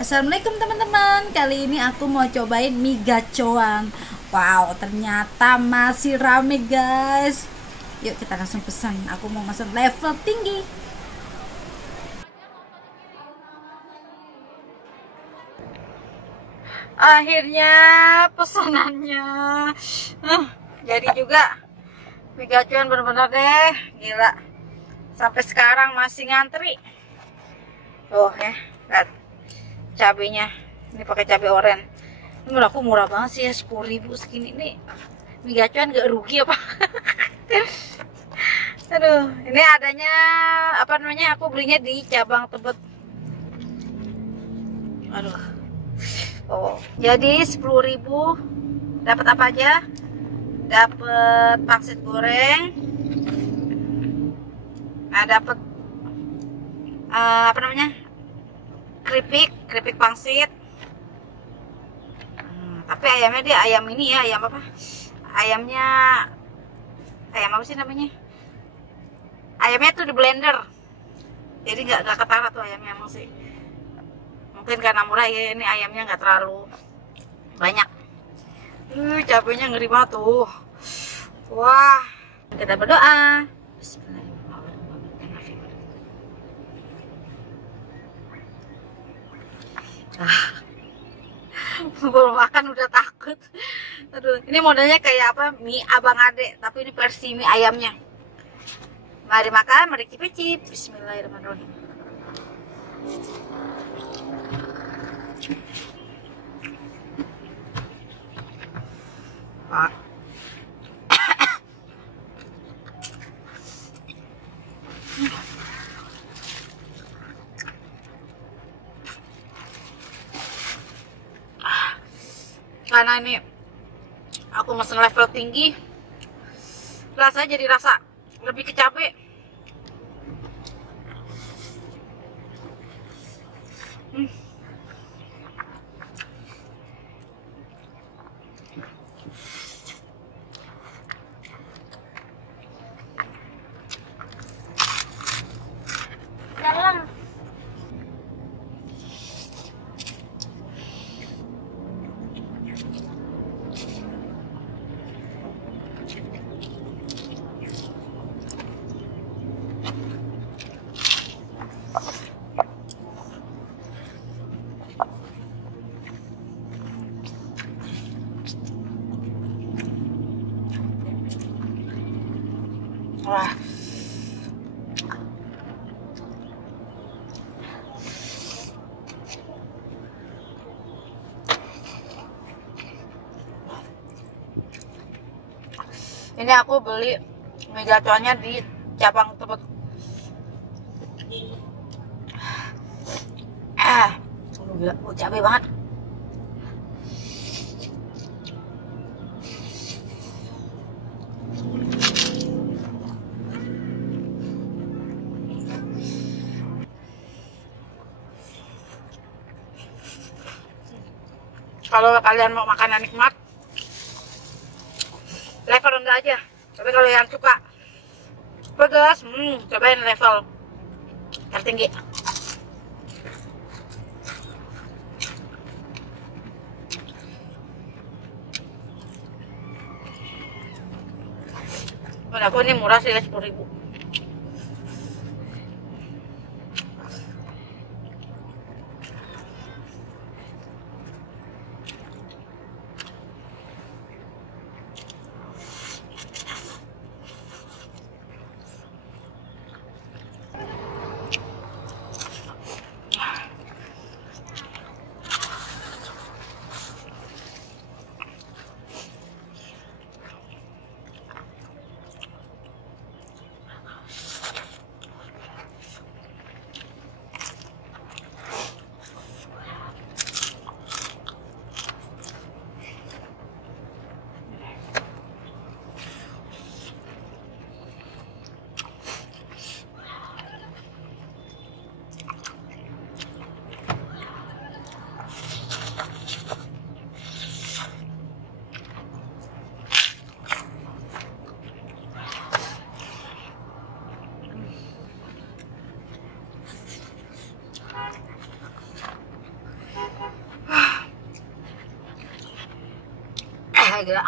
Assalamualaikum teman-teman. Kali ini aku mau cobain mie gacoan. Wow, ternyata masih rame guys. Yuk kita langsung pesan. Aku mau pesan level tinggi. Akhirnya pesanannya jadi juga. Mie gacoan bener-bener deh, gila. Sampai sekarang masih ngantri. Oh ya, lihat cabenya. Ini pakai cabai oren. Ini menurut aku murah banget sih ya, 10.000 segini. Ini mie gacoan gak rugi apa? Aduh, ini adanya apa namanya? Aku belinya di cabang Tebet. Aduh. Oh, jadi 10.000 dapat apa aja? Dapat pangsit goreng. Nah, dapat apa namanya? Keripik pangsit. Tapi ayamnya dia ayam ini ya, ayam apa? Ayamnya ayam apa sih namanya? Ayamnya tuh di blender. Jadi nggak ketara tuh ayamnya emang sih. Mungkin karena murah ya, ini ayamnya nggak terlalu banyak. Cabenya ngeri banget tuh. Wah, kita berdoa. Bismillahirrahmanirrahim. Belum makan udah takut. Aduh, ini modelnya kayak apa? Mie Abang Ade, tapi ini versi mie ayamnya. Mari makan, mari cicip. Bismillahirrahmanirrahim. Pak. Karena ini aku mesen level tinggi, rasanya jadi rasa lebih ke cabai. Dalam. Wah. Ini aku beli mie gacoannya di cabang Tebet. Gila, cabai banget. Kalau kalian mau makanan nikmat, level rendah aja. Tapi kalau yang suka pedas, cobain level tertinggi. Menurut aku ini murah sih ya, 10.000. gila.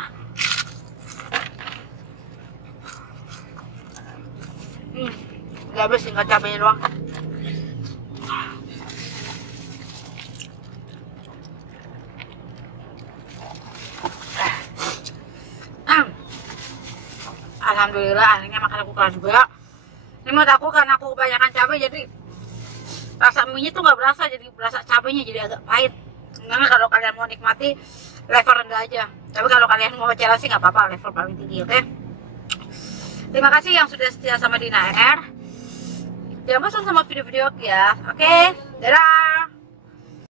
Udah habis tinggal cabenya doang. Alhamdulillah akhirnya makan aku kelar juga. Ini menurut aku karena aku kebanyakan cabai jadi rasa mie tuh nggak berasa, jadi berasa cabenya jadi agak pahit. Karena kalau kalian mau nikmati level rendah aja, tapi kalau kalian mau challenge sih nggak apa-apa level paling tinggi. Oke? Terima kasih yang sudah setia sama Dina R. Jangan bosan sama video-video ya. Oke, dadah.